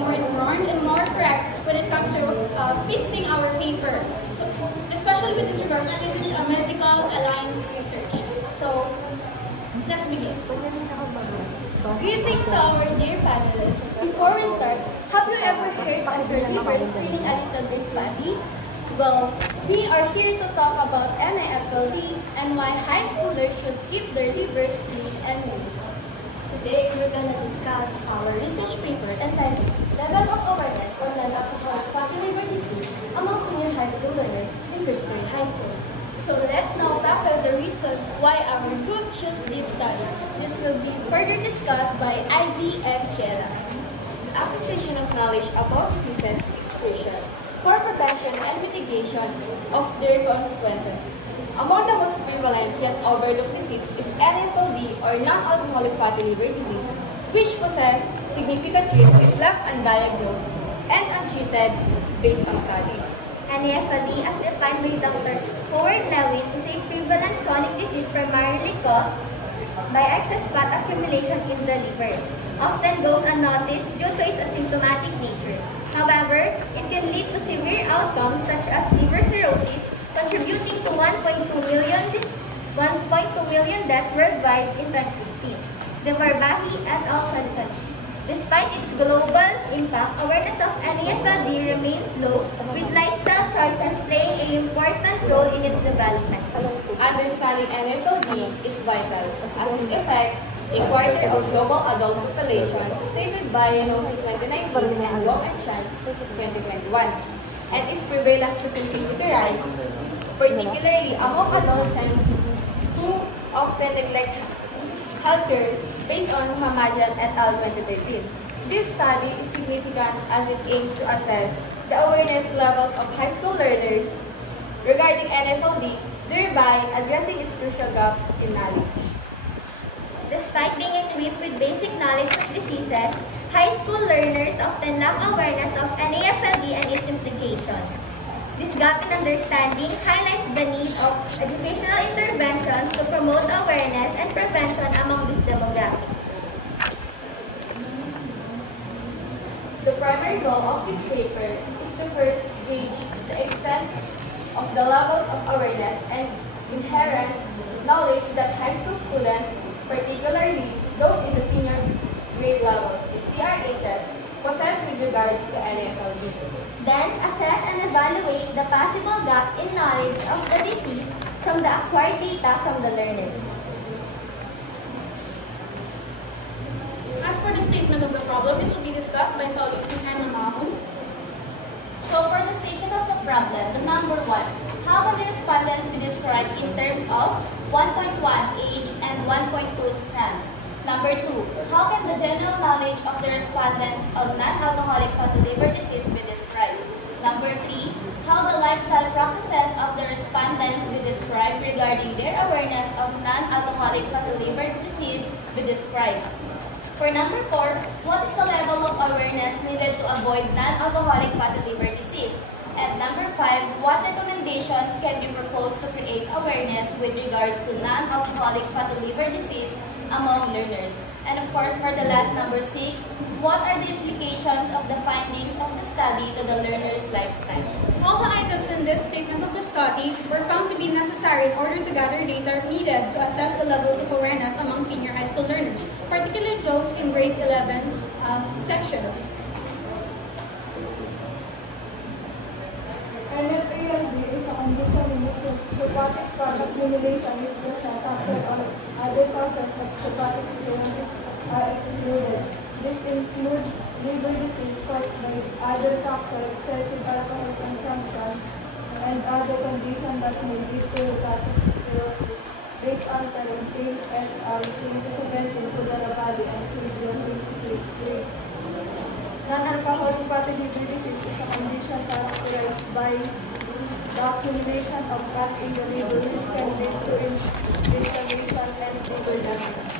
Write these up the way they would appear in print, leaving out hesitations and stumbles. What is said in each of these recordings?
more informed and more correct when it comes to fixing our paper. So, especially with this regards, this is a medical aligned research. So, let's begin. Greetings to our dear panelists. Before we start, have you ever heard of your livers feeling a little bit fatty? Well, we are here to talk about NIFLD and why high schoolers should keep their livers clean and neat. Today, we're going to discuss our research paper entitled Level of Awareness on Non-Alcoholic Fatty Liver Disease among Senior High School Learners in Presbyterian High School. So let's now tackle the reason why our group chose this study. This will be further discussed by Izzy and Kiera. The acquisition of knowledge about diseases is crucial for prevention and mitigation of their consequences. Among the most prevalent yet overlooked disease is NIFLD or non-alcoholic fatty liver disease, which poses significant risk if left undiagnosed and untreated based on studies. NIFLD, as defined by Dr. Howard Lewin, is a prevalent chronic disease primarily caused by excess fat accumulation in the liver. Often goes unnoticed due to its asymptomatic nature. However, it can lead to severe outcomes such as liver cirrhosis, contributing to 1.2 million deaths worldwide in 2015. Liver Bahi et al. 2020. Despite its global impact, awareness of NIFLD remains low, with lifestyle choices playing an important role in its development. Understanding NIFLD is vital, as it affects a quarter of global adult population, stated by NOC 2019 and Wong and Chan 2021. And if prevalence to continue to rise, particularly among adolescents who often neglect healthcare based on Hamadian et al. 2013. This study is significant as it aims to assess the awareness levels of high school learners regarding NIFLD, thereby addressing its crucial gap in knowledge. Despite being equipped with basic knowledge of diseases, high school learners often lack awareness of NIFLD and its implications. This gap in understanding highlights the need of educational interventions to promote awareness and prevention among this demographic. The primary goal of this paper is to first gauge the extent of the levels of awareness and inherent knowledge that high school students, particularly those in the senior grade levels in CRHS, possess with regards to NIFLD. Then, assess and evaluate the possible gaps in knowledge of the disease from the acquired data from the learners. As for the statement of the problem, it will be discussed by Pauline and Emma Mahon. So for the statement of the problem, the number 1, how will the respondents be described in terms of 1.1 age and 1.2 strength? Number 2, how can the general knowledge of the respondents of non-alcoholic fatty liver disease be described? Number 3, how the lifestyle practices of the respondents be described regarding their awareness of non-alcoholic fatty liver disease be described? For number 4, what is the level of awareness needed to avoid non-alcoholic fatty liver disease? And number 5, what recommendations can be proposed to create awareness with regards to non-alcoholic fatty liver disease among learners? And of course, for the last number 6, what are the implications of the findings of the study to the learner's lifestyle? All the items in this statement of the study were found to be necessary in order to gather data needed to assess the levels of awareness among senior high school learners, particularly those in grade 11 sections. NIFLD is a condition in which hepatic fat accumulation is present after all other causes of hepatic stenosis are excluded. This includes liver disease caused by other factors such as alcohol consumption and other conditions that may lead to hepatic cirrhosis based on Tarantino et al. 2017 to the body and children with non-alcoholic fatty liver disease is a condition characterized by the accumulation of fat in the liver which can lead to inflammation and liver damage.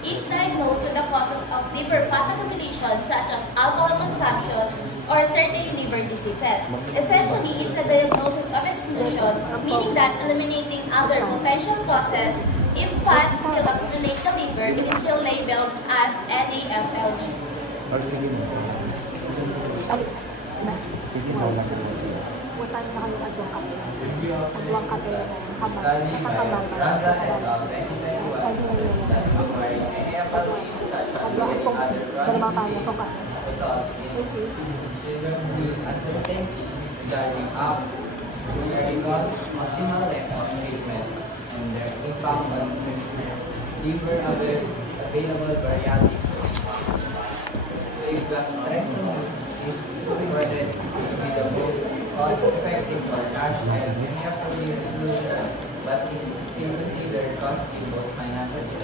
Is diagnosed with the causes of liver fat accumulation such as alcohol consumption or certain liver diseases. Essentially, it's a diagnosis of exclusion, meaning that eliminating other potential causes, if fat still accumulate the liver, it is still labeled as NAFLD. Sige, wala ka. Saan na kayo agwang kape? Agwang kape na habang Study by nakakabang. Randa et al. 2021 that required any FLE such as getting other running disease result in children with uncertainty regarding their cause, optimal length of treatment, and their impact on liver available variety. So if gastrectomy is regarded to be the most cost-effective for cash and many FLE resolution, but is still considered costly both financially.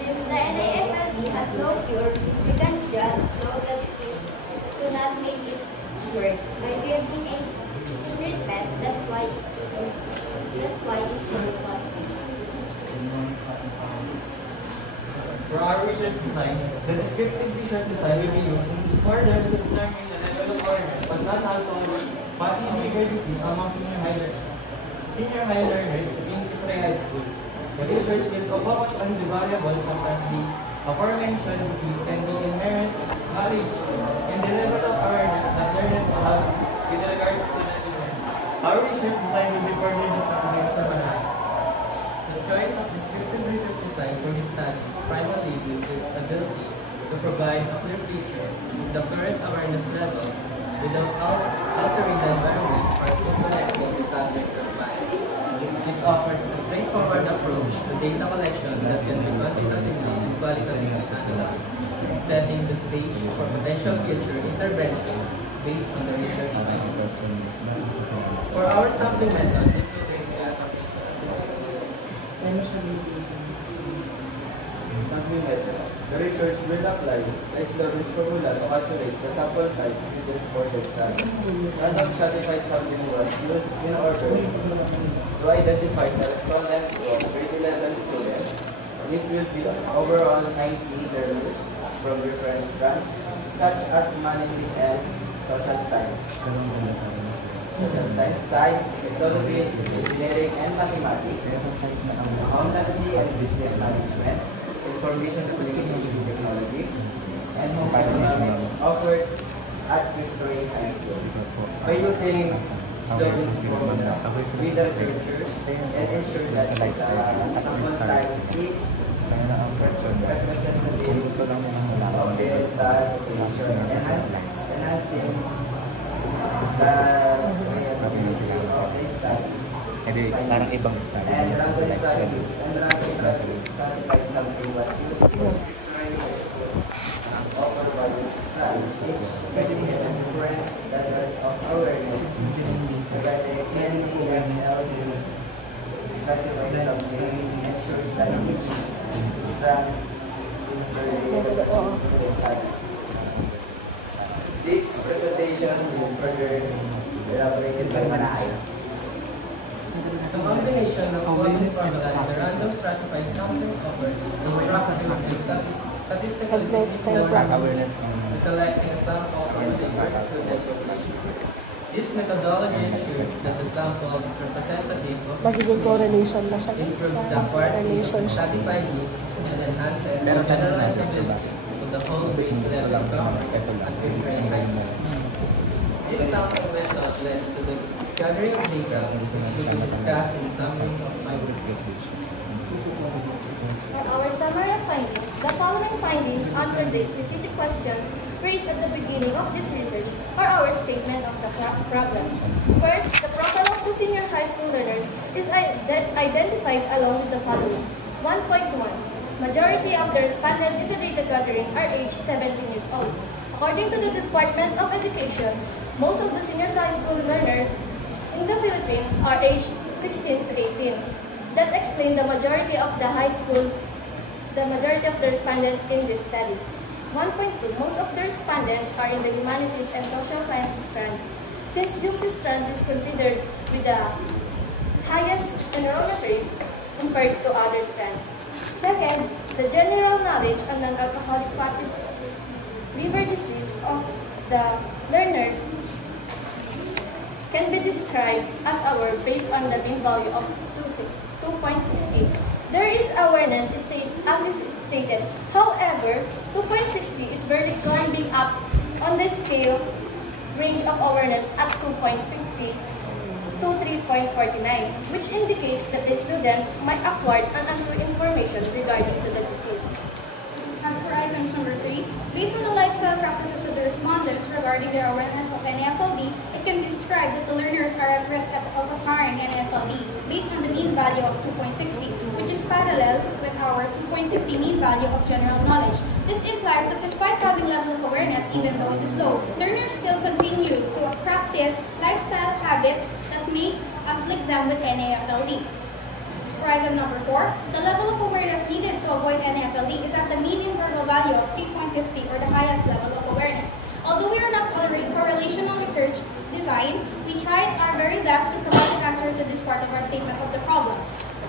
Since the NAFLD has no cure, we can just slow the disease to not make it worse by giving a treatment. That's why it's so costly. For our research design, the descriptive research design will be used in further to determine the level of awareness, but not alcohol, fatty liver disease among senior high learners in Israel High School. The research will focus on the variables such as the aforementioned disease and the inherent knowledge and the level of awareness that learners will have with regards to the illness. Our research design will be further discussed in the seminar. The choice of descriptive research design for this study is primarily due to its ability to provide a clear picture of the current awareness levels without altering the environment or influencing the subject's response. It offers a straightforward approach to data collection that can be quantitatively and qualitatively analyzed, setting the stage for potential future interventions based on the research findings. For our sampling method, this will bring us Sampling method. The research will apply the Sloven's formula to calculate the sample size needed for the study. Random stratified sampling was used in order to identify the respondents of grade 11 students. This will be overall 90 learners from reference branches such as humanities and social science. Science, technology, engineering and mathematics, accountancy and business management, information communication technology, and economics offered at Christopher High School. By using Sloven's formula, we the researchers and ensure that the sample size is representative of the entire population, enhancing the reliability of the study. Parang ibang study. And random stratified sampling was used to offer by this study. Each medicated different levels of awareness regarding any MLD. Stratified sampling ensures that each strand is very representative to the study. This presentation will further elaborated by Manay. the combination of Sloven's formula and the random stratified sampling offers a structured and statistically significant Awareness. to selecting a sample from the diverse student population. This methodology ensures that the sample is representative of the Magiging correlation na siya. improves the accuracy of stratified needs and enhances the generalizability of the whole grade level covered at this range. This sample method led to the gathering of data which we discuss in summary of my work. For our summary of findings, the following findings answer the specific questions raised at the beginning of this research or our statement of the problem. First, the profile of the senior high school learners is identified along with the following. 1.1. Majority of the respondents in the data gathering are aged 17 years old. According to the Department of Education, most of the senior high school learners in the Philippines are aged 16 to 18. That explains the majority of the respondents in this study. 1.2. Most of the respondents are in the humanities and social sciences strand, since Humanities strand is considered with the highest enrollment rate compared to other strands. Second, the general knowledge on non-alcoholic fatty liver disease of the learners can be described as our based on the mean value of 2.60. There is awareness as is stated. However, 2.60 is barely climbing up on the scale range of awareness at 2.50 to 3.49, which indicates that the student might acquire untrue information regarding to the disease. As for items number 3, based on the lifestyle practices of the respondents regarding their awareness of NAFLD, it can be described that the learners are at risk of acquiring NAFLD based on the mean value of 2.60, which is parallel with our 2.60 mean value of general knowledge. This implies that despite having level of awareness, even though it is low, learners still continue to practice lifestyle habits that may afflict them with NAFLD. For item number 4, the level of awareness needed to avoid NAFLD is at the mean interval value of 3.50 or the highest level of awareness. Although we are not following correlational research design, we tried our very best to provide an answer to this part of our statement of the problem.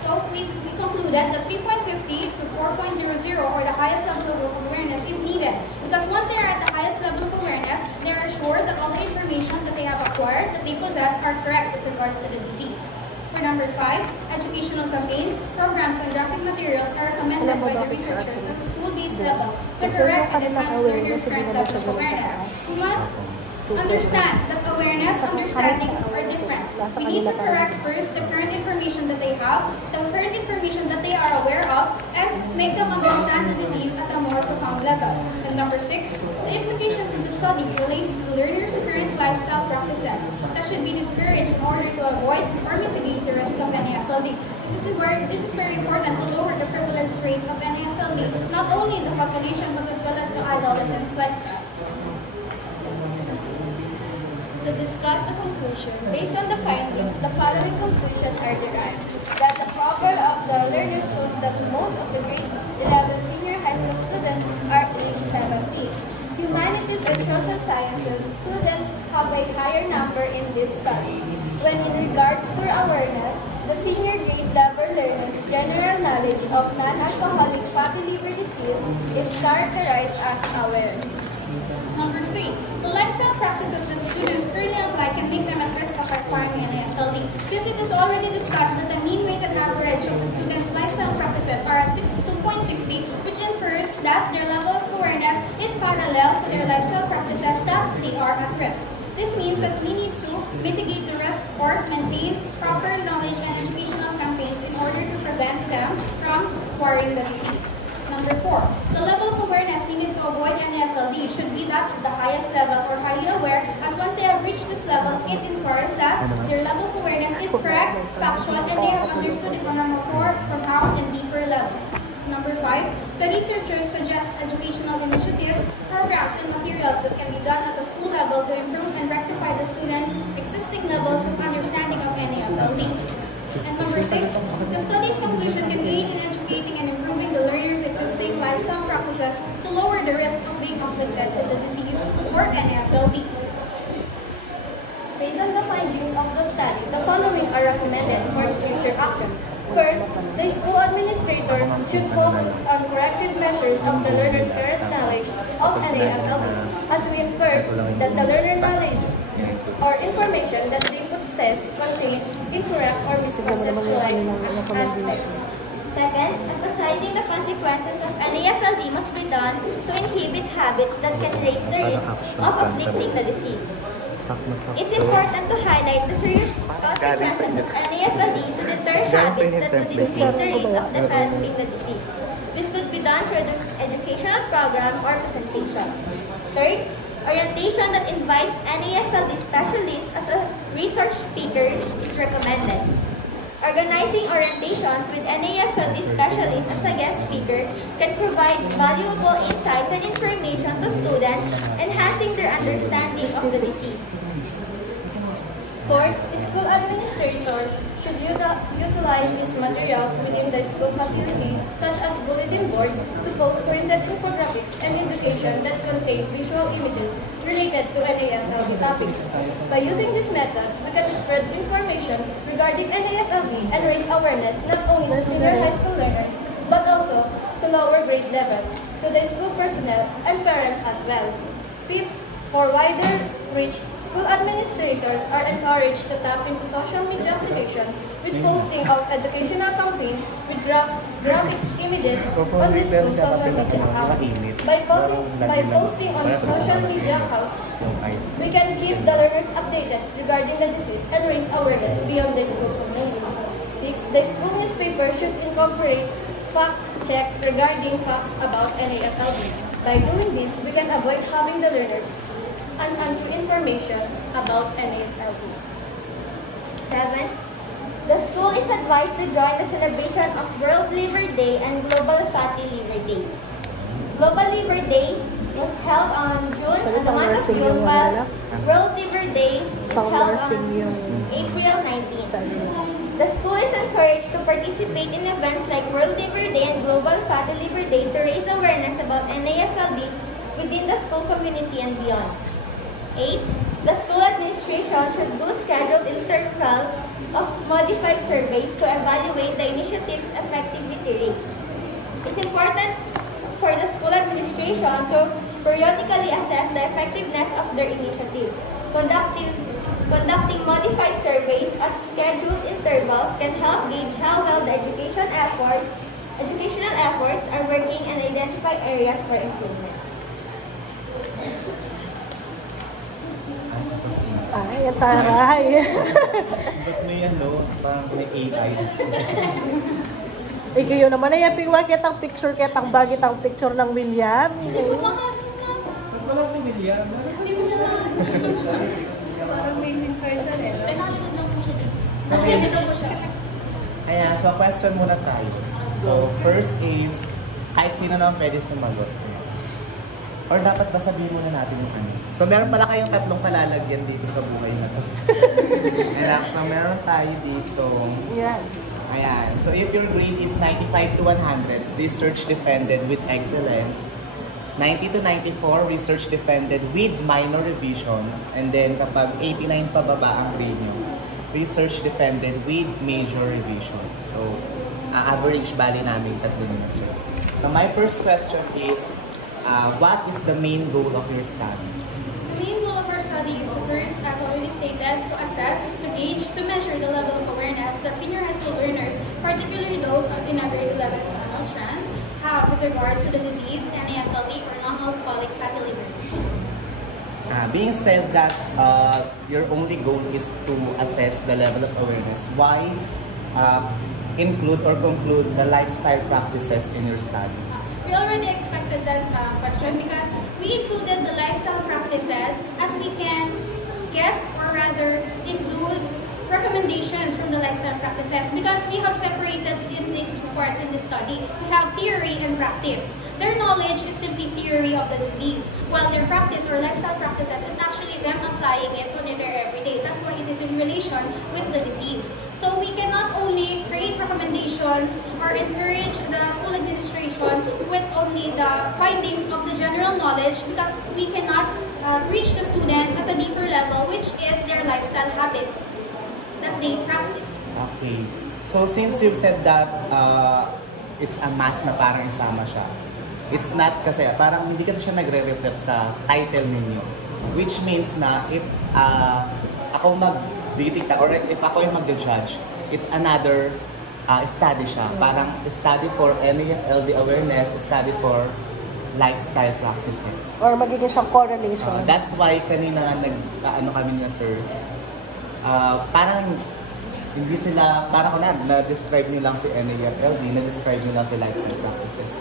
So we concluded that 3.50 to 4.00 or the highest level of awareness is needed because once they are at the highest level of awareness, they are assured that all the information that they have acquired, that they possess, are correct with regards to the disease. For number 5, educational campaigns, programs, and graphic materials are recommended by the researchers at the school-based level to correct and enhance learners' current level of awareness. We must understand that awareness and understanding are different. We need to correct first the current information that they have, the current information that they are aware of, and make them understand the disease at a more profound level. And number 6, the implications of the study relates to learners' current lifestyle practices that should be discouraged in order to avoid or mitigate the risk of NAFLD. This is very important to lower the prevalence rates of NAFLD, not only in the population but as well as the adolescents' lifestyles. To discuss the conclusion, based on the findings, the following conclusions are derived. That the profile of the learner shows that most of the grade 11 senior high school students are age 17. Humanities and social sciences students have a higher number in this study. When in regards to awareness, the senior grade level learners' general knowledge of non-alcoholic fatty liver disease is characterized as aware. Number 3, the lifestyle practices that students currently apply can make them at risk of acquiring NAFLD. Since it is already discussed that the mean weighted average of the students' lifestyle practices are at 2.60, which infers that their level of awareness is parallel to their lifestyle practices, that they are at risk. This means that we need to mitigate the risk or maintain proper knowledge and educational campaigns in order to prevent them from acquiring the disease. Number 4, the level of awareness needed to avoid NAFLD should be that of the highest level or highly aware, as once they have reached this level, it infers that their level of awareness is correct, factual, and they have understood it on a more profound and deeper level. Number 5, the researchers suggest educational initiatives, programs, and materials that can be done at the school level to improve and rectify the students' existing levels of understanding of NAFLD. And number 6, the study's conclusion can aid in educating and improving the learners' existing lifestyle practices to lower the risk of being afflicted with the disease or NAFLD. Based on the findings of the study, the following are recommended for future action. First, the school administrator should focus on corrective measures of the learner's current knowledge of NAFLD, as we infer that the learner knowledge or information that they possess contains incorrect or misconceptualized aspects. Second, emphasizing the consequences of NAFLD must be done to inhibit habits that can raise the risk of afflicting the disease. It's important to highlight the serious consequences of NAFLD to deter habits that would increase the risk of developing the disease. This could be done through an educational program or presentation. Third, orientation that invites NAFLD specialists as a research speaker is recommended. Organizing orientations with NAFLD specialists as a guest speaker can provide valuable insights and information to students, enhancing their understanding of the disease. Fourth, school administrators should utilize these materials within the school facility, such as bulletin boards, to post printed infographics and education that contain visual images related to NAFLD topics. By using this method, we can spread information regarding NAFLD and raise awareness not only to senior high school learners, but also to lower grade level, to the school personnel and parents as well. Fifth, for wider reach School administrators are encouraged to tap into social media applications with posting of educational campaigns with graphic images on the school's social media account. By posting on social media account, we can keep the learners updated regarding the disease and raise awareness beyond the school community. 6. The school newspaper should incorporate fact check regarding facts about NAFLD. By doing this, we can avoid having the learners untrue information about NAFLD. 7. The school is advised to join the celebration of World Liver Day and Global Fatty Liver Day. Global Liver Day was held on the month of June, while World Liver Day was held on April 19. The school is encouraged to participate in events like World Liver Day and Global Fatty Liver Day to raise awareness about NAFLD within the school community and beyond. 8. The school administration should do scheduled intervals of modified surveys to evaluate the initiative's effectivity rate. It's important for the school administration to periodically assess the effectiveness of their initiative. Conducting modified surveys at scheduled intervals can help gauge how well the educational efforts are working and identify areas for improvement. Ay, taray. Ba't may parang may AI? Ikaw naman ay apingwa kitang picture kitang bagit ang picture ng William. Wala si William. Hindi mo na Parang amazing person eh. Pinalitan lang po siya dito. Pinalitan po siya. Ayan, so question muna tayo. So, first is, kahit sino naman pwede sumagot. Or dapat ba sabihin muna natin yung ano? So, meron pala kayong tatlong palalagyan dito sa buhay na to. Ayan, so meron tayo dito. Yan. Ayan, so if your grade is 95 to 100, research defended with excellence. 90 to 94, research defended with minor revisions. And then kapag 89 pababa ang grade nyo, research defended with major revisions. So, average bali namin tatlo na sir. So my first question is, what is the main goal of your study? The main goal of our study is to first, as already stated, to assess, to gauge, to measure the level of awareness that senior high school learners, particularly those in our grade 11 annual strands, have with regards to the disease, NAFLD, or non-alcoholic fatty liver disease. Being said that your only goal is to assess the level of awareness, why include or conclude the lifestyle practices in your study? We already expected that question because we included the lifestyle practices as we can get, or rather include, recommendations from the lifestyle practices because we have separated in these two parts in the study. We have theory and practice. Their knowledge is simply theory of the disease, while their practice or lifestyle practices is actually them applying it on their everyday. That's why it is in relation with the disease. So we cannot only create recommendations or encourage the school administration with only the findings of the general knowledge because we cannot reach the students at a deeper level, which is their lifestyle habits that they practice. Okay. So since you said that it's a mass na parang isama siya, it's not kasi, parang hindi kasi siya nagre-reflect sa title ninyo. Which means na if ako mag-dictate or if ako yung mag-judge, it's another study siya. Parang study for NAFLD awareness, study for lifestyle practices. Or magiging siyang correlation. That's why kanina ano kami niya sir, parang hindi sila, parang na-describe nyo lang si NAFLD, na-describe nyo lang si lifestyle practices.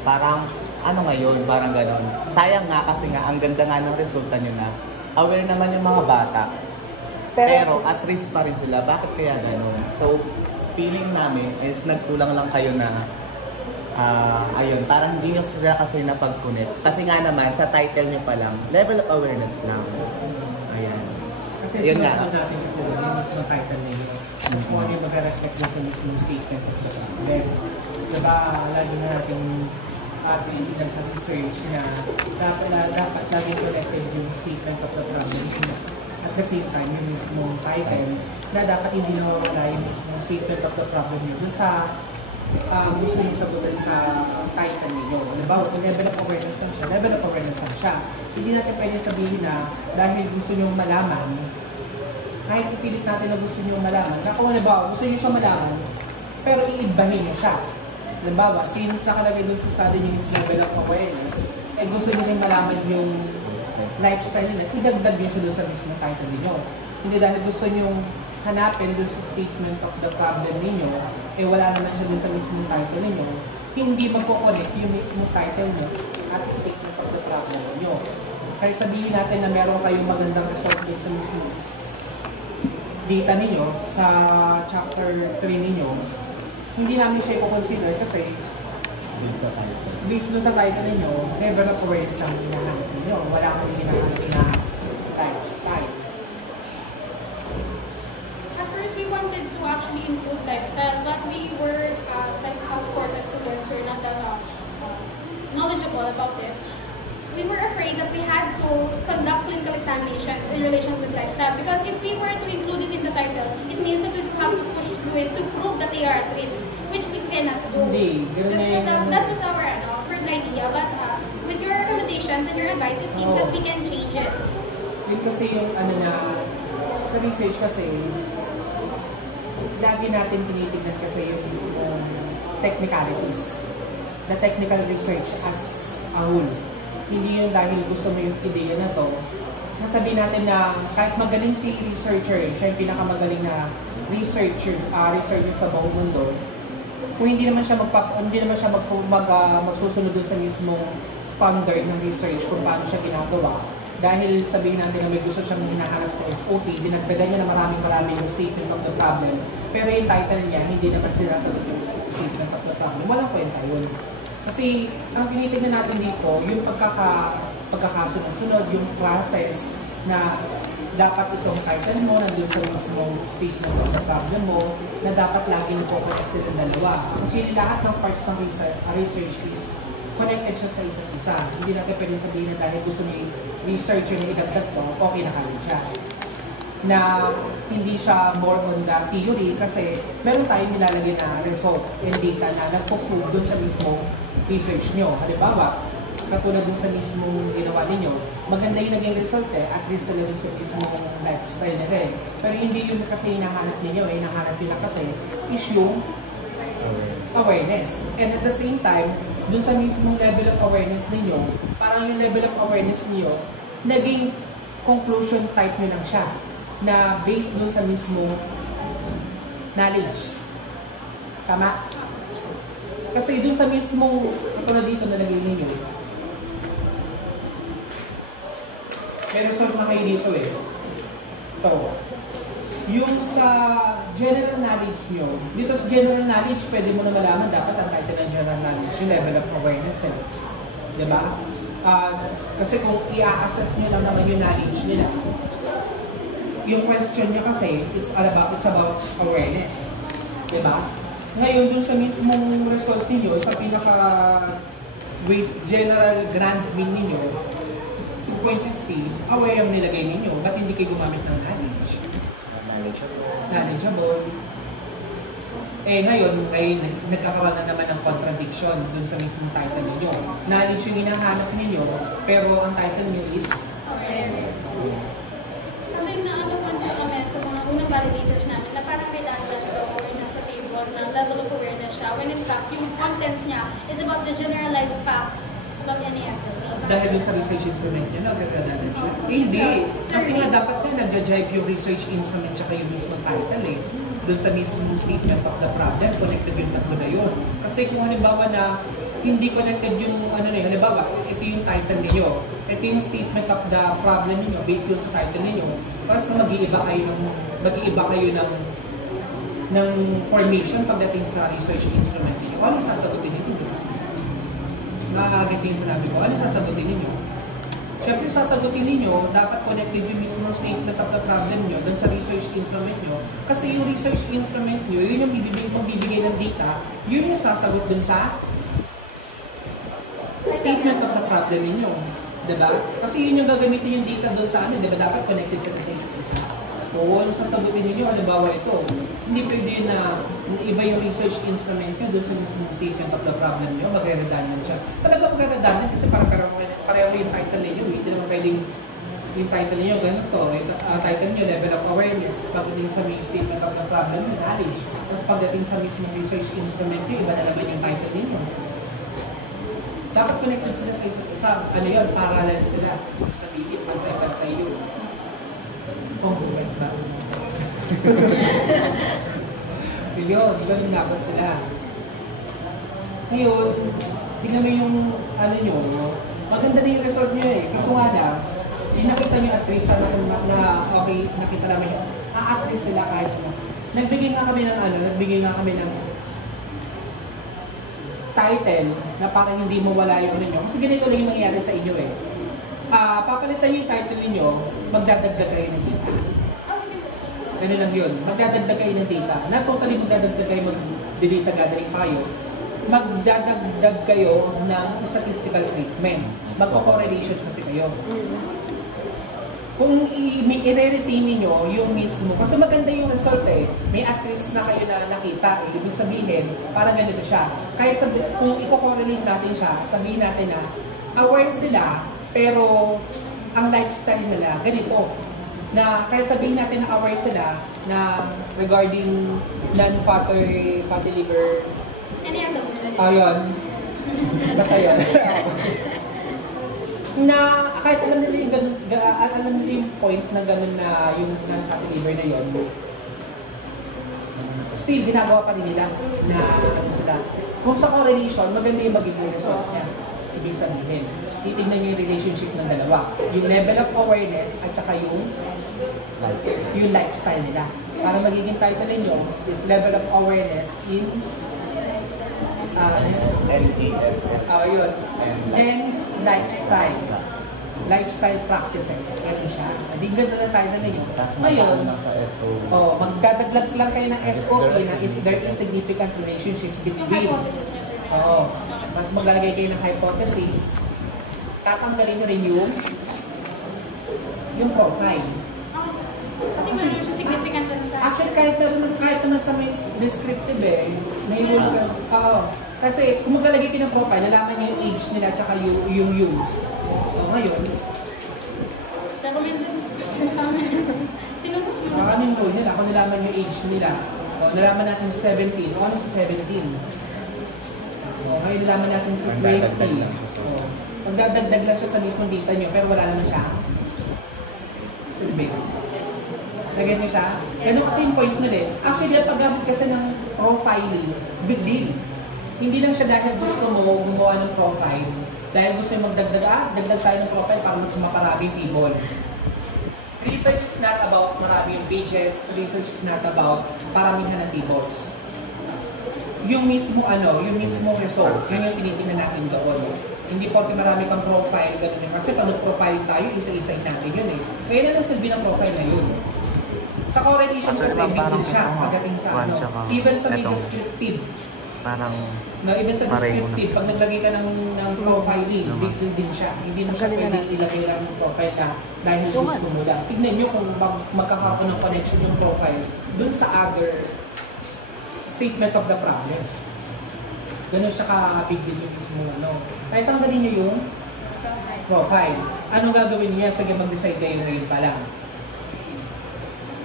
Parang, ano ngayon, parang gano'n. Sayang nga kasi nga, ang ganda nga ng resulta nyo na, aware naman yung mga bata, pero at risk pa rin sila. Bakit kaya gano'n? So, feeling namin is nagkulang lang kayo na, ayun, parang hindi nyo sila kasi napag-connect. Kasi nga naman, sa title nyo pa lang, level of awareness lang. Ayan. Kasi sinasabi natin kasi yung mismo title nila. Mas kung ano yung mag-reflect na sa mismo statement of the problem. Diba, lagi na natin ating sa research na dapat laging connected yung statement of the problem. At the same time, yung mismo title na dapat hindi nawawala yung mismo statement of the problem yun sa gusto nyo sagutin sa title ninyo. Halimbawa, kung level of awareness lang siya, level of awareness lang siya. Hindi natin pwede sabihin na dahil gusto nyo malaman, kahit ipilit natin na gusto nyo malaman, kung halimbawa, gusto nyo siya malaman, pero iibahin nyo siya. Halimbawa, since nakalagay dun sa study nyo yung level of awareness, eh gusto nyo rin malaman yung lifestyle nila, idagdag nyo siya dun sa mismong title ninyo. Hindi dahil gusto nyo hanapin dun sa statement of the problem ninyo, eh wala naman siya dun sa mismong title ninyo, hindi magkoconnect yung mismong title nyo at statement of the problem ninyo. Kaya sabihin natin na meron kayong magandang result din sa mismong data ninyo, sa chapter 3 ninyo, hindi namin siya i-consider kasi based sa title ninyo, level of awareness lang hinahanap ninyo. Wala kang hinahanap na lifestyle. At first, we wanted to actually include lifestyle, but we were, of course, as students, we're not that knowledgeable about this. We were afraid that we had to conduct clinical examinations in relation with lifestyle, because if we were to include it in the title, it means that we would have to push through it to prove that they are at risk, which we cannot do. That was our first idea, but with your recommendations and your advice, it seems that we can change it. Yun kasi yung sa research kasi, lagi natin tinitignan kasi yung mismong technicalities. The technical research as a whole. Hindi yung dahil gusto mo yung ideya na to. Masabi natin na kahit magaling si researcher, siya yung pinakamagaling na researcher sa buong mundo, kung hindi naman siya magsusunod dun sa mismong standard ng research kung paano siya ginagawa, dahil sabihin natin na may gusto siyang hinahanap sa SOP, dinagdagan niya na maraming yung statement of the problem, pero yung title niya, hindi naman sinasagot yung statement of the problem. Walang kwenta yun. Kasi ang tinitignan natin dito, yung pagkakasunod-sunod, yung process na dapat itong title mo, nandun sa mismong statement of the problem mo, na dapat lagi nagpo-protect silang dalawa. Kasi lahat ng parts ng research is connected siya sa isa't isa. Hindi natin pwede sabihin na dahil gusto niya researcher na idagdag to, okay na kagad siya. Na hindi siya more on the theory kasi meron tayong nilalagay na result and data na nagpo-prove dun sa mismong research nyo. Halimbawa, katulad dun sa mismong ginawa ninyo, maganda yung naging result at least sila dun sa mismong lifestyle na rin. Pero hindi yun kasi hinahanap ninyo, hinahanap nila kasi is yung awareness. And at the same time, dun sa mismong level of awareness ninyo, parang yung level of awareness niyo, naging conclusion type nyo lang siya na based dun sa mismong knowledge. Tama? Kasi dun sa mismong, katulad dito nalagay ninyo, may result na kayo dito eh. Ito. Yung sa general knowledge nyo, dito sa general knowledge, pwede mo na malaman dapat ang title ng general knowledge, yung level of awareness eh. Diba? Kasi kung i-assess nyo lang naman yung knowledge nila, yung question nyo kasi, it's about awareness. Diba? Ngayon, dun sa mismong result niyo sa general grand mean ninyo, 2.60, aware yung nilagay ninyo, ba't hindi kayo gumamit ng knowledge? Knowledgeable. Eh ngayon, ay nagkakaroon na naman ng contradiction dun sa mismong title ninyo. Knowledge yung hinahanap ninyo, pero ang title niyo is awareness. Kasi naano po na kami sa mga unang validators namin na parang redundant daw or nasa table na level of awareness siya. When in fact, yung contents niya is about the generalized facts about NAFLD. dahil dun sa research instrument niya, nagre-redundant siya? Hindi. Kasi nga dapat na nag-jive yung research instrument tsaka yung mismong title eh. Dun sa mismong statement of the problem, connected yung tatlo na yun. Kasi kung halimbawa na hindi connected yung ano na yun, halimbawa, ito yung title niyo, ito yung statement of the problem niyo based dun sa title niyo, tapos mag-iiba kayo ng formation pagdating sa research instrument niyo. Ano sasagutin niyo? Nakagit yung sinabi ko, ano sasagutin ninyo? Siyempre, sasagutin ninyo, dapat connected yung mismong statement of the problem nyo dun sa research instrument nyo. Kasi yung research instrument nyo, yun yung bibigay ng data, yun yung sasagot dun sa statement of the problem ninyo. Diba? Kasi yun yung gagamitin yung data dun sa ano, diba? Dapat connected sa isa't isa. example, sasagutin niyo, halimbawa ito, hindi pwede na iba yung research instrument nyo doon sa mismong statement of the problem nyo, magre-redundant siya. Talaga magre-redundant kasi pareho yung title niyo, hindi naman pwedeng yung title niyo, ganito, title niyo, level of awareness, pagdating sa may statement of the problem, knowledge. Tapos pagdating sa mismong research instrument nyo, iba na naman yung title niyo. Dapat connected sila sa isa't isa. Ano yun? Parallel sila. Sabihin, pantay-pantay yun. Congruent ba? Yun, ganun dapat sila. Ngayon, tingnan mo yung ano nyo, maganda na yung result nyo eh. Kaso nga na, yung nakita nyo at least na okay, nakita namin yun. At least sila kahit ano. Nagbigay nga kami ng title na parang hindi mawala yung ano nyo. Kasi ganito lang yung mangyayari sa inyo eh. Papalitan yung title niyo, magdadagdag kayo ng data. Ganun lang yun. Magdadagdag kayo ng data. Not totally magdadagdag kayo, mag-data gathering kayo. Magdadagdag kayo ng statistical treatment. Magko-correlation kasi kayo. Kung i-retain niyo yung mismo, kasi maganda yung result eh. May at least na kayo na nakita, ibig sabihin, parang ganito siya. Kaya kung i-correlate natin siya, sabihin natin na aware sila, pero ang lifestyle nila, ganito. Na kaya sabihin natin na aware sila na regarding fatty liver. Ayun. Basta yun. Na kahit alam nila yung point na gano'n na yung fatty liver na yun, still ginagawa pa rin nila na ano sila. Kung sa correlation, maganda yung magiging result niya. Ibig sabihin, titignan niyo yung relationship ng dalawa. Yung level of awareness at saka yung lifestyle nila. Para magiging title ninyo is level of awareness in yun. And lifestyle. Lifestyle practices. Ano siya? Hindi ganda na title ninyo. Ngayon, magdadaglag lang kayo ng SOP na there is significant relationship between. Mas maglalagay kayo ng hypothesis. Tatanggalin nyo rin yung profile. Kasi meron siya significant dun sa... Actually, kahit naman sa may descriptive eh. Kasi kung maglalagay kayo ng profile, nalaman nyo yung age nila at yung use. So ngayon, recommended sa amin. Sino gusto mo? maraming role nila. Kung nalaman yung age nila, nalaman natin sa 17. Ano sa 17? Ngayon nalaman natin sa 20. Magdadagdag lang siya sa mismong data nyo, pero wala naman siya. Silbig. Lagyan nyo siya. Ganun kasi yung point nun eh. Actually, ang paggamit kasi ng profiling, big deal. Hindi lang siya dahil gusto mo gumawa ng profile. Dahil gusto mo dagdag tayo ng profile para mas maparaming people. Research is not about maraming pages. Research is not about paramihan ng tables. Yung mismo result, yun yung tinitingnan natin doon. Hindi porke marami kang profile, gano'n yun. Kasi pag profile tayo, isa-isahin natin yun eh. Kaya na lang silbi ng profile na yun. Sa correlation kasi, big deal siya pagdating sa even sa may descriptive. Even sa descriptive, pag naglagay ka ng profiling, big deal din siya. Hindi mo siya pwedeng ilagay lang ng profile na dahil gusto mo lang. Tignan nyo kung magkakaroon ng connection yung profile dun sa other statement of the problem. Ganun siya ka-big deal yung mismo Kahit tanggalin nyo yung profile. Anong gagawin niya? Sige, mag-decide kayo ngayon pa lang.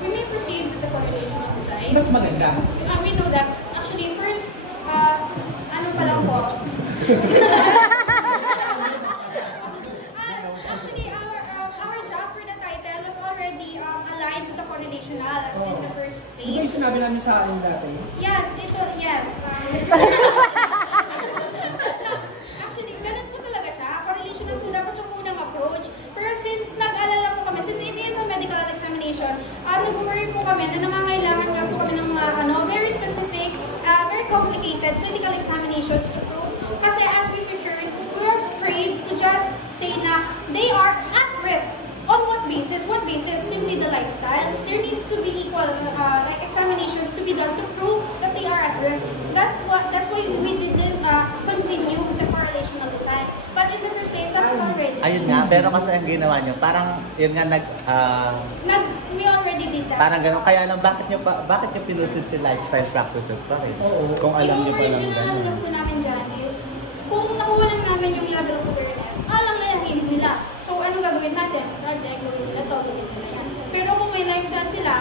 We may proceed with the correlation of design. Mas maganda. We know that. Actually, first, ano pa lang po? Actually, our draft for the title was already aligned with the correlational in the first place. Ano yung sinabi namin sa akin dati? Yes. Actually, ganun po talaga siya. Correlational po dapat yung unang approach. Pero since nag-alala po kami, since it is a medical examination, nag-worry po kami na nangangailangan nga po kami ng mga very specific, very complicated clinical examinations to prove. Kasi as researchers, we are afraid to just say na they are at risk. On what basis? What basis? Simply the lifestyle. There needs to be equal examinations to be done to prove that they are at risk. That's why we Ayun nga, pero kasi ang ginawa niya, parang yun nga We already did that. parang ganun. Kaya lang, bakit niyo pinusid si lifestyle practices pa rin? Kung alam niyo pa lang Yung original ganun. lang po namin dyan is, kung nakuha lang namin yung level of awareness, alam na yung hilig nila. So, anong gagawin natin? Project, gawin nila to, gawin nila yan. Pero kung may lifestyle sila,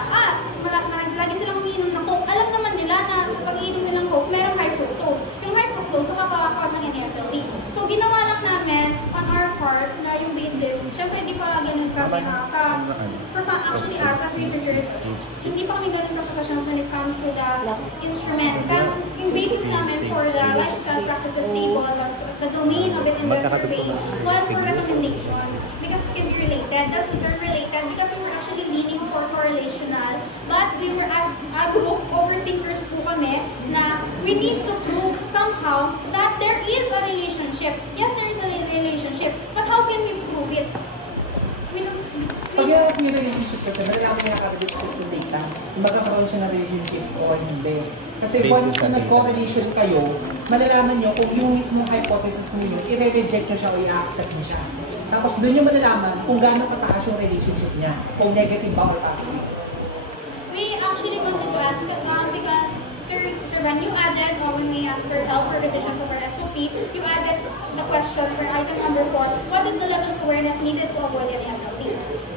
lagi silang umiinom ng coke. Alam naman nila na sa pag-iinom nilang coke, merong high fructose. Yung high fructose, nakakakawas ng NAFLD. So, ginawa lang namin on our part na yung basis, syempre hindi pa ganun kami actually us as researchers, hindi pa kami ganun professionals when it comes to the instrument. Yung basis namin for the lifestyle practices table, the domain of it in the survey, was for recommendations. Because it can be related. That's interrelated because we were actually leaning for correlational. But we were as a group, overthinkers po kami, na we need to prove somehow that there is a relationship. Yes, there is a relationship. But how can we prove it? Pag may relationship kasi, malalaman niya nakaka-discuss ng data, magkakaroon siya ng relationship o hindi. Kasi once na nag-correlation kayo, malalaman niyo kung yung mismong hypothesis niyo, i-reject niyo siya o i-accept niyo siya. Tapos doon niyo malalaman kung gaano kataas yung relationship niya, kung negative ba or positive. We actually wanted to ask because Sir when you added, when we asked for help for revisions of our SOP, you added the question for item number 4, what is the level of awareness needed to avoid any FLD?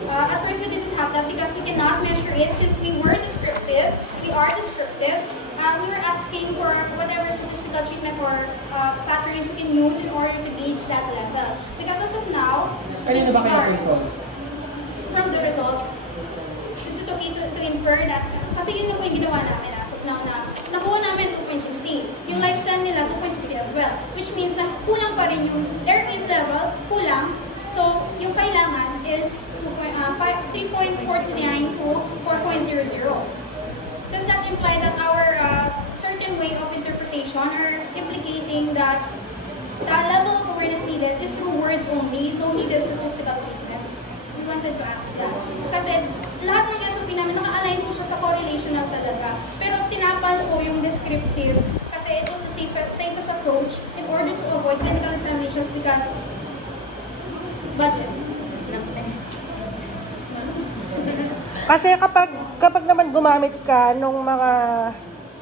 At first we didn't have that because we cannot measure it since we are descriptive. We were asking for whatever statistical treatment or patterns we can use in order to gauge that level. Because as of now, Kanina ba kayo result? From the result, this is okay to infer that, kasi yun lang po yung ginawa namin as of now na nakuha namin 2.60. Yung lifespan nila 2.60 as well. Which means na kulang pa rin yung airways level, kulang. So, yung kailangan is 3.49 to 4.00. Does that imply that our certain way of interpretation are implicating that the level of awareness needed is through words only, no needed statistical treatment? We wanted to ask that. Kasi lahat ng SOP namin naka-align po siya sa correlational talaga. Pero tinapan po yung descriptive kasi it was the safest approach in order to avoid clinical examinations because budget. Kasi kapag naman gumamit ka nung mga,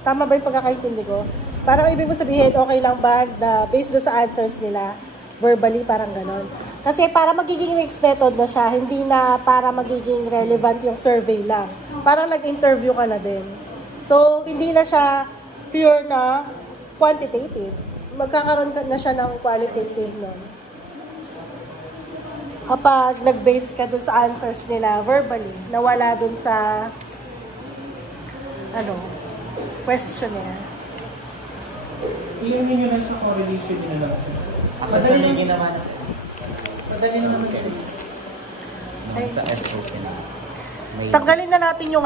tama ba yung pagkakaintindi ko? Parang ibig mo sabihin, okay lang ba based do sa answers nila, verbally, parang ganon. Kasi para magiging mixed method na siya, hindi na para magiging relevant yung survey lang. Parang nag-interview ka na din. So, hindi na siya pure na quantitative. Magkakaroon na siya ng qualitative nun. Kapag nag-base ka dun sa answers nila verbally, nawala dun sa questionnaire. Iyon yun lang siya correlation nyo lang. Madali naman siya. Sa SOP na. Tanggalin na natin yung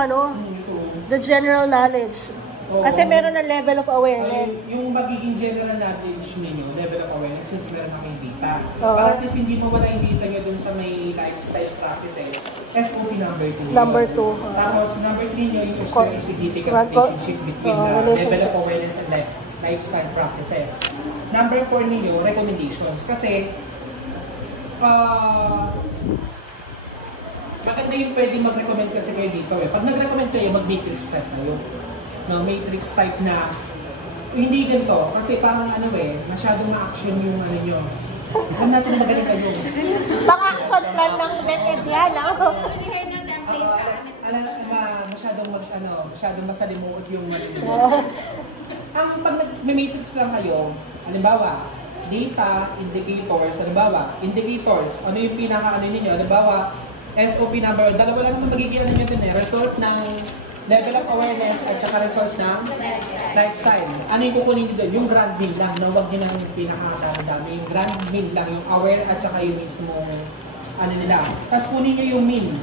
the general knowledge. Kasi meron na level of awareness. Yung magiging general knowledge ninyo, level of awareness, since meron kang data. Para at least hindi mawala yung data nyo dun sa may lifestyle practices, SOP number 2. Number 2. Tapos number 3 nyo yung significant relationship between the level of awareness and lifestyle practices. Number 4 ninyo, recommendations. Kasi, maganda yung pwede mag-recommend kasi kayo dito. Pag nag-recommend kayo, mag-matrix type kayo. No, matrix type na hindi ganito. Kasi parang masyadong ma-action yung nyo. Alam natin magaling kayo. Pang-action plan ng DepEd yan, masyadong masalimuot yung nyo. Ang pag nag-matrix lang kayo, halimbawa, data, indicators, indicators, ano yung pinaka-ano ninyo, halimbawa, SOP number, dalawa lang naman magiging nyo din result ng level of awareness at saka result ng lifestyle. Ano yung kukunin nyo doon? Yung grand mean lang, na huwag nyo lang yung pinaka-dami. Yung grand mean lang, yung aware at saka yung mismo nila. Tapos kunin nyo yung mean.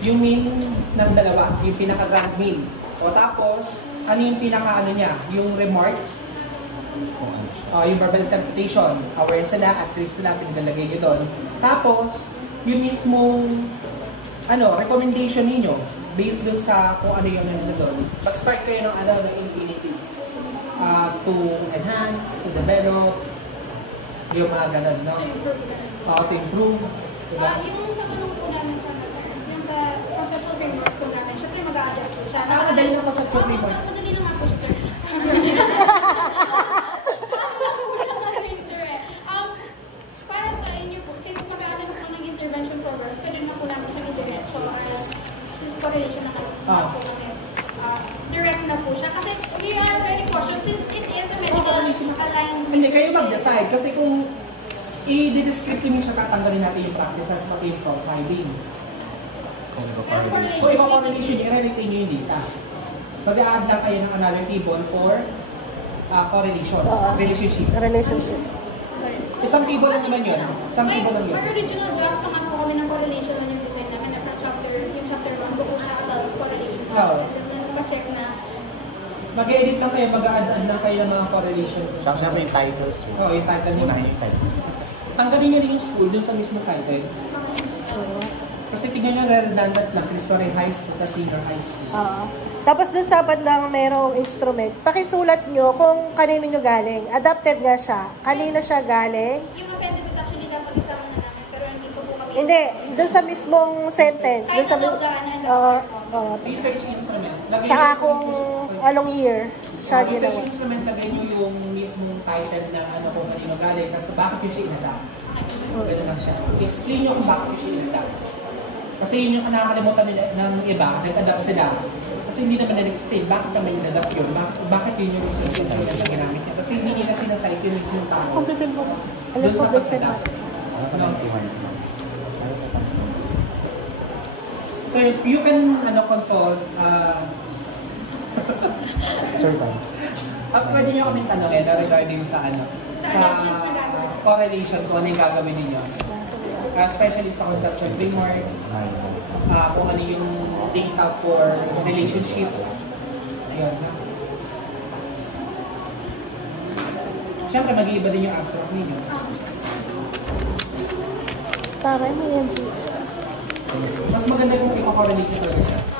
Yung mean ng dalawa, yung pinaka-grand mean. O tapos, ano yung pinaka-ano niya? Yung remarks, yung verbal interpretation, aware sila, at least sila, pinaglalagay nyo doon. Tapos, yung mismong recommendation ninyo, based dun sa kung ano yung nandun doon. Mag-start kayo ng infinitives. To enhance, to develop, Yung mga ganun, no? To improve. Diba? Yung tatanong po namin sana, sir, yung sa conceptual framework po namin, syempre mag-a-adjust po siya. Madali lang conceptual framework. Madali lang nga po siya, sir. Para sa inyo po, since mag-a-adjust po ng intervention programs, pwede naman po namin siya internet. So, since correlation na kami, direct na po siya. Kasi we are very cautious since it is a medical aligned. Hindi, kayo mag-decide. Kasi kung i-descript nyo siya, tatanggalin natin yung practices pati yung profiling. Kung ikaw correlation, i-relate nyo yung data. Mag-a-add lang kayo ng another table for correlation, relationship. Isang table lang naman yun. Isang table lang yun. May original draft naman po kami ng correlation lang yung design namin na yung chapter 1 po siya about correlation. Pa-check na. Mag-edit lang kayo, mag-a-add lang kayo ng mga correlation. Siyempre yung titles. Oo, yung title nyo. Yung title. Tanggalin nyo rin yung school dun sa mismo title. Kasi tingnan nyo, redundant lang. History high school, ta senior high school. Tapos dun sa bandang merong instrument, pakisulat nyo kung kanino nyo galing. Adapted nga siya. Kanino siya galing? Yung appendices actually dapat isama na namin, pero hindi po kami. Hindi, dun sa mismong sentence. Dun sa Research instrument. Tsaka kung anong year siya Research ginawa. instrument, lagay nyo yung mismong title na ano kung kanino galing. Kasi bakit yung siya inadapt. Ganun lang siya. I-explain nyo kung bakit yung siya inadapt. Kasi yun yung nakakalimutan nila ng iba, nag-adapt sila. Kasi hindi naman nila-explain bakit naman in-adapt yun, bakit yun yung research na ginamit niya. Kasi hindi nila sinasite yung mismong tao. Computer mo. Alam Doon ko sa ba pag-adapt. So you can consult pwede nyo kaming tanongin regarding sa correlation kung ano yung gagawin ninyo. Especially sa conceptual framework, kung ano yung data for relationship. Ayun. Siyempre, mag-iiba din yung abstract ninyo. Para mo yan. Mas maganda kung i-correlate nyo talaga.